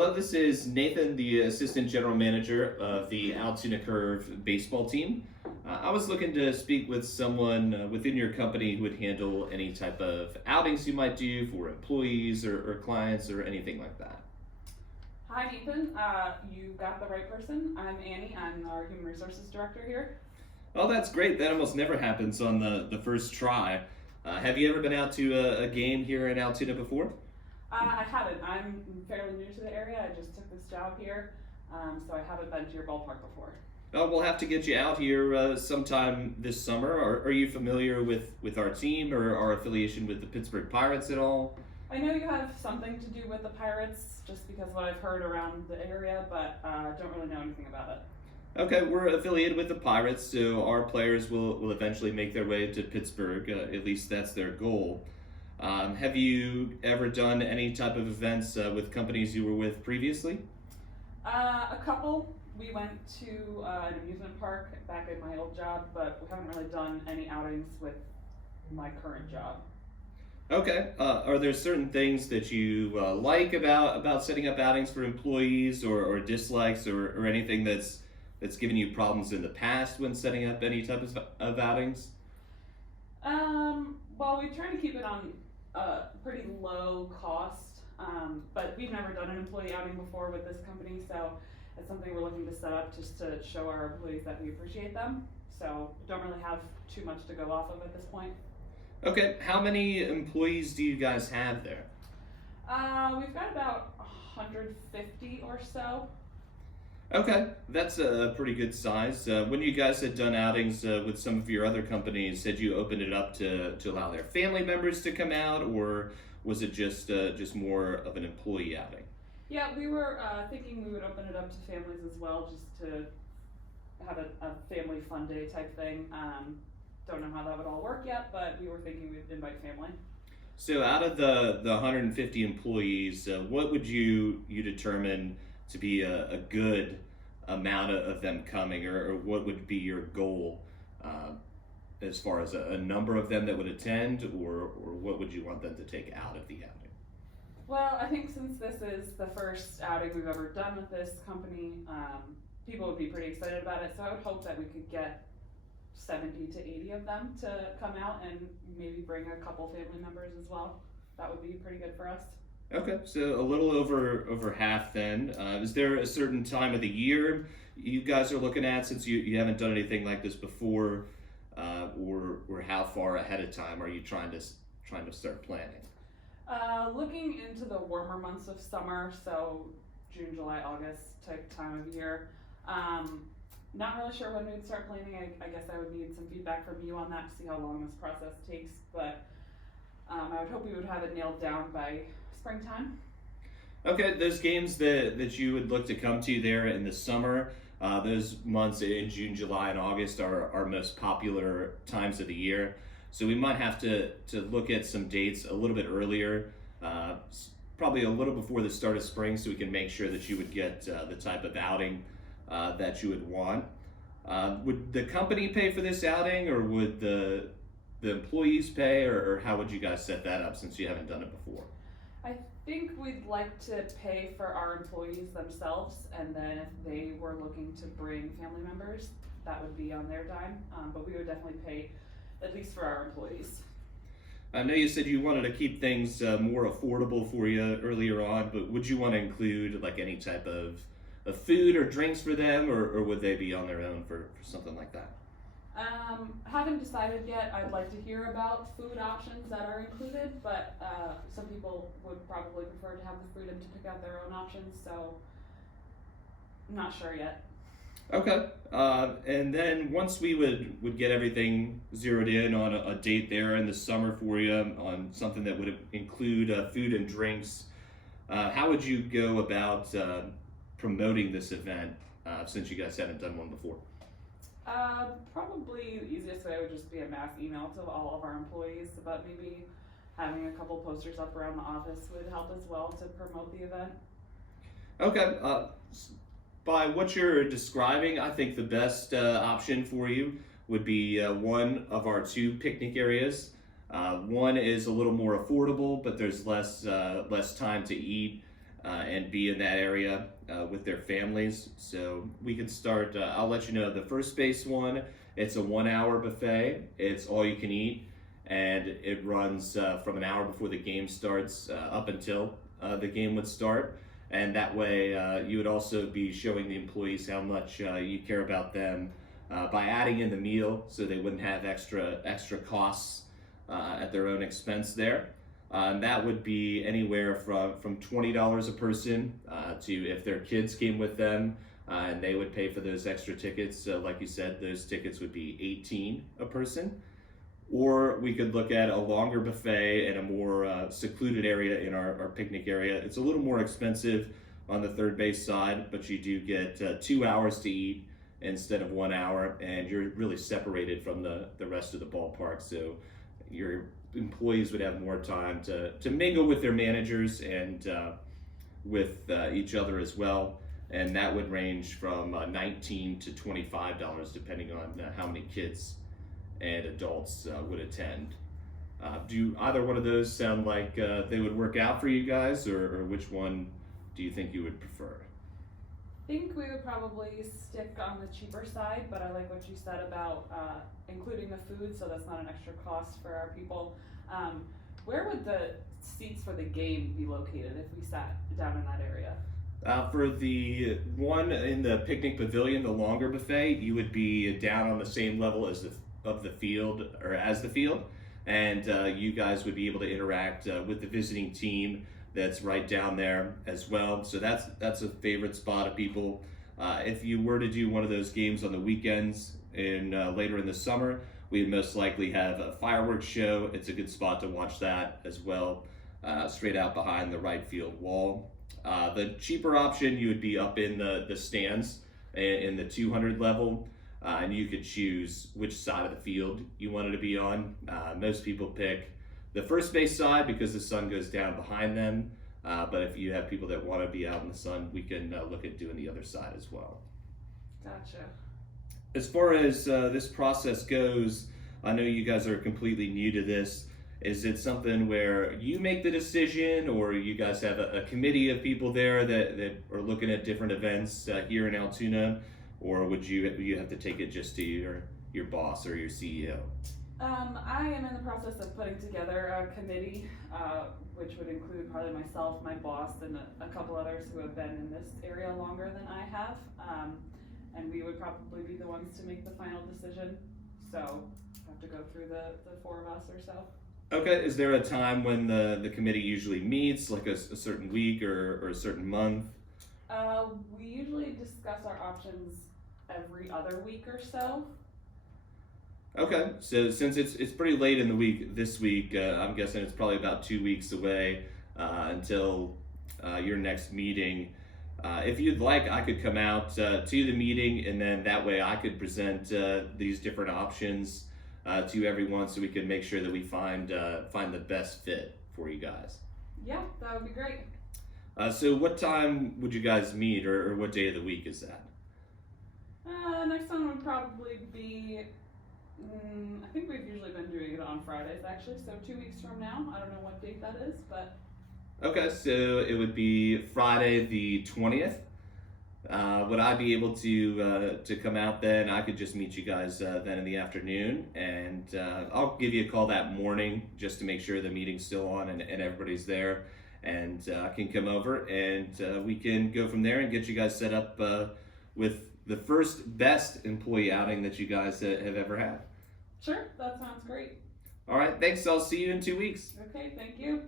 Hello, this is Nathan, the Assistant General Manager of the Altoona Curve baseball team. I was looking to speak with someone within your company who would handle any type of outings you might do for employees or clients or anything like that. Hi, Nathan. You got the right person. I'm Annie. I'm our Human Resources Director here. Oh, that's great. That almost never happens on the first try. Have you ever been out to a game here in Altoona before? I haven't. I'm fairly new to the area. I just took this job here, so I haven't been to your ballpark before. Oh, we'll have to get you out here sometime this summer. Are you familiar with our team or our affiliation with the Pittsburgh Pirates at all? I know you have something to do with the Pirates, just because of what I've heard around the area, but don't really know anything about it. Okay, we're affiliated with the Pirates, so our players will eventually make their way to Pittsburgh. At least that's their goal. Have you ever done any type of events with companies you were with previously? A couple. We went to an amusement park back at my old job, but we haven't really done any outings with my current job. Okay. Are there certain things that you like about setting up outings for employees, or dislikes, or anything that's given you problems in the past when setting up any type of outings? Well, we try to keep it on a pretty low cost, but we've never done an employee outing before with this company, so it's something we're looking to set up just to show our employees that we appreciate them. So don't really have too much to go off of at this point. Okay. How many employees do you guys have there? We've got about 150 or so. Okay, that's a pretty good size. When you guys had done outings with some of your other companies, had you opened it up to allow their family members to come out, or was it just more of an employee outing? Yeah, we were thinking we would open it up to families as well, just to have a family fun day type thing. Don't know how that would all work yet, but we were thinking we'd invite family. So, out of the 150 employees, what would you determine to be a good amount of them coming, or what would be your goal as far as a number of them that would attend, or what would you want them to take out of the outing? Well, I think since this is the first outing we've ever done with this company, people would be pretty excited about it. So I would hope that we could get 70 to 80 of them to come out and maybe bring a couple family members as well. That would be pretty good for us. Okay, so a little over half then. Is there a certain time of the year you guys are looking at, since you haven't done anything like this before, or how far ahead of time are you trying to start planning? Looking into the warmer months of summer, so June, July, August type time of year. Not really sure when we'd start planning. I guess I would need some feedback from you on that to see how long this process takes, but I would hope we would have it nailed down by springtime. Okay, those games that you would look to come to there in the summer, those months in June, July, and August are our most popular times of the year. So we might have to look at some dates a little bit earlier, probably a little before the start of spring, so we can make sure that you would get the type of outing that you would want. Would the company pay for this outing, or would the employees pay, or how would you guys set that up since you haven't done it before? I think we'd like to pay for our employees themselves, and then if they were looking to bring family members, that would be on their dime. But we would definitely pay at least for our employees. I know you said you wanted to keep things more affordable for you earlier on, but would you want to include like any type of food or drinks for them, or would they be on their own for something like that? Haven't decided yet. I'd like to hear about food options that are included, but some people would probably prefer to have the freedom to pick out their own options, so not sure yet. Okay, and then once we would get everything zeroed in on a date there in the summer for you, on something that would include food and drinks, how would you go about promoting this event since you guys haven't done one before? Probably the easiest way would just be a mass email to all of our employees, but maybe having a couple posters up around the office would help as well to promote the event. Okay, by what you're describing, I think the best option for you would be one of our two picnic areas. One is a little more affordable, but there's less time to eat. and be in that area with their families. So we can start. I'll let you know the first base one. It's a 1 hour buffet. It's all you can eat, and it runs from an hour before the game starts up until the game would start. And that way, you would also be showing the employees how much you care about them by adding in the meal, so they wouldn't have extra costs at their own expense there. And that would be anywhere from $20 a person to, if their kids came with them and they would pay for those extra tickets. So like you said, those tickets would be $18 a person. Or we could look at a longer buffet in a more secluded area in our picnic area. It's a little more expensive on the third base side, but you do get 2 hours to eat instead of 1 hour, and you're really separated from the rest of the ballpark. So your employees would have more time to mingle with their managers and with each other as well. And that would range from $19 to $25 depending on how many kids and adults would attend. Do either one of those sound like they would work out for you guys, or which one do you think you would prefer? I think we would probably stick on the cheaper side, but I like what you said about including the food, so that's not an extra cost for our people. Where would the seats for the game be located if we sat down in that area? For the one in the picnic pavilion, the longer buffet, you would be down on the same level as the field, and you guys would be able to interact with the visiting team that's right down there as well. So that's a favorite spot of people. If you were to do one of those games on the weekends in later in the summer, we'd most likely have a fireworks show. It's a good spot to watch that as well, straight out behind the right field wall. The cheaper option, you would be up in the stands in the 200 level, and you could choose which side of the field you wanted to be on. Most people pick the first base side because the sun goes down behind them, but if you have people that want to be out in the sun, we can look at doing the other side as well. Gotcha. As far as this process goes, I know you guys are completely new to this. Is it something where you make the decision, or you guys have a committee of people there that are looking at different events here in Altoona, or would you have to take it just to your boss or your CEO? I am in the process of putting together a committee, which would include probably myself, my boss, and a couple others who have been in this area longer than I have. And we would probably be the ones to make the final decision. So have to go through the four of us or so. Okay, is there a time when the committee usually meets, like a certain week or a certain month? We usually discuss our options every other week or so. Okay, so since it's pretty late in the week this week, I'm guessing it's probably about 2 weeks away until your next meeting. If you'd like, I could come out to the meeting, and then that way I could present these different options to everyone, so we can make sure that we find the best fit for you guys. Yeah, that would be great. So what time would you guys meet, or what day of the week is that? Next one would probably be, I think we've usually been doing it on Fridays actually, so 2 weeks from now. I don't know what date that is, but. Okay, so it would be Friday the 20th. Would I be able to come out then? I could just meet you guys then in the afternoon, and I'll give you a call that morning just to make sure the meeting's still on and everybody's there, and I can come over and we can go from there and get you guys set up with the first best employee outing that you guys have ever had. Sure, that sounds great. All right, thanks. I'll see you in 2 weeks. Okay, thank you.